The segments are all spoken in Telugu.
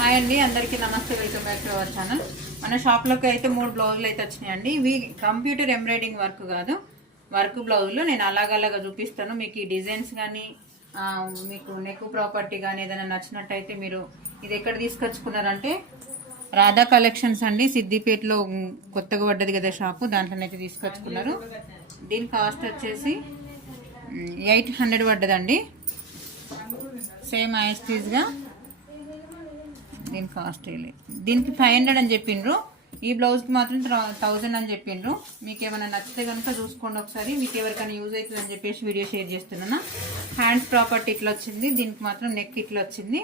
హాయ్ అండి, అందరికీ నమస్తే. Welcome back to our channel. మన షాప్లోకి అయితే 3 బ్లౌజులు అయితే వచ్చినాయండి. ఇవి కంప్యూటర్ ఎంబ్రాయిడింగ్ వర్క్ కాదు, వర్క్ బ్లౌజులు. నేను అలాగలాగా చూపిస్తాను. మీకు ఈ డిజైన్స్ కానీ మీకు నెక్ ప్రాపర్టీ కానీ ఏదైనా నచ్చినట్టయితే మీరు ఇది ఎక్కడ తీసుకొచ్చుకున్నారంటే రాధా కలెక్షన్స్ అండి, సిద్దిపేటలో కొత్తగా పడ్డది కదా షాపు, దాంట్లోనైతే తీసుకొచ్చుకున్నారు. దీని కాస్ట్ వచ్చేసి 800 పడ్డదండి. సేమ్ యాస్టీజ్గా దీని కాస్ట్ దీనికి 500 అని చెప్పిండ్రు. ఈ బ్లౌజ్కి మాత్రం 1000 అని చెప్పిండ్రు. మీకు ఏమైనా నచ్చితే కనుక చూసుకోండి ఒకసారి. మీకు ఎవరికైనా యూజ్ అవుతుంది అని చెప్పేసి వీడియో షేర్ చేస్తున్నాను. హ్యాండ్స్ ప్రాపర్టీ ఇట్లా వచ్చింది. దీనికి మాత్రం నెక్ ఇట్లా వచ్చింది,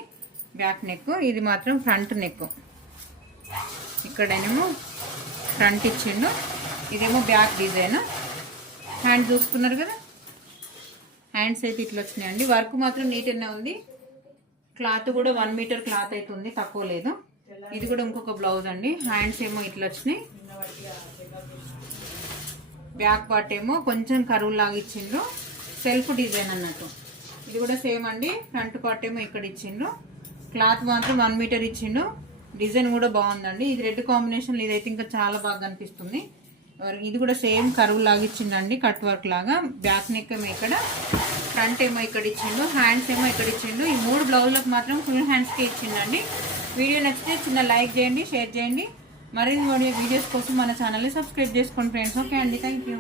బ్యాక్ నెక్. ఇది మాత్రం ఫ్రంట్ నెక్. ఇక్కడేమో ఫ్రంట్ ఇచ్చిండు, ఇదేమో బ్యాక్ డిజైన్. హ్యాండ్ చూసుకున్నారు కదా, హ్యాండ్స్ అయితే ఇట్లా వచ్చినాయండి. వర్క్ మాత్రం నీట్గానే ఉంది. క్లాత్ కూడా 1 మీటర్ క్లాత్ అయితే ఉంది, తక్కువ లేదు. ఇది కూడా ఇంకొక బ్లౌజ్ అండి. హ్యాండ్స్ ఏమో ఇట్లా వచ్చినాయి, బ్యాక్ పార్ట్ ఏమో కొంచెం కరువు లాగా ఇచ్చిండ్రు, సెల్ఫ్ డిజైన్ అన్నట్టు. ఇది కూడా సేమ్ అండి. ఫ్రంట్ పార్ట్ ఏమో ఇక్కడ ఇచ్చిండ్రు, క్లాత్ మాత్రం 1 మీటర్ ఇచ్చిండు. డిజైన్ కూడా బాగుందండి. ఇది రెడ్ కాంబినేషన్, ఇదైతే ఇంకా చాలా బాగా కనిపిస్తుంది. ఇది కూడా సేమ్ కరువు లాగా ఇచ్చిండండి, కట్ వర్క్ లాగా. బ్యాక్ నెక్ ఏమో ఇక్కడ, ఫ్రంట్ ఏమో ఇక్కడ ఇచ్చిండు, హ్యాండ్స్ ఏమో ఇక్కడ ఇచ్చిండు. ఈ 3 బ్లౌజులకు మాత్రం ఫుల్ హ్యాండ్స్కి ఇచ్చిండండి. వీడియో నచ్చితే చిన్న లైక్ చేయండి, షేర్ చేయండి. మరిన్ని వీడియోస్ కోసం మన ఛానల్ని సబ్స్క్రైబ్ చేసుకోండి ఫ్రెండ్స్. ఓకే అండి, థ్యాంక్ యూ.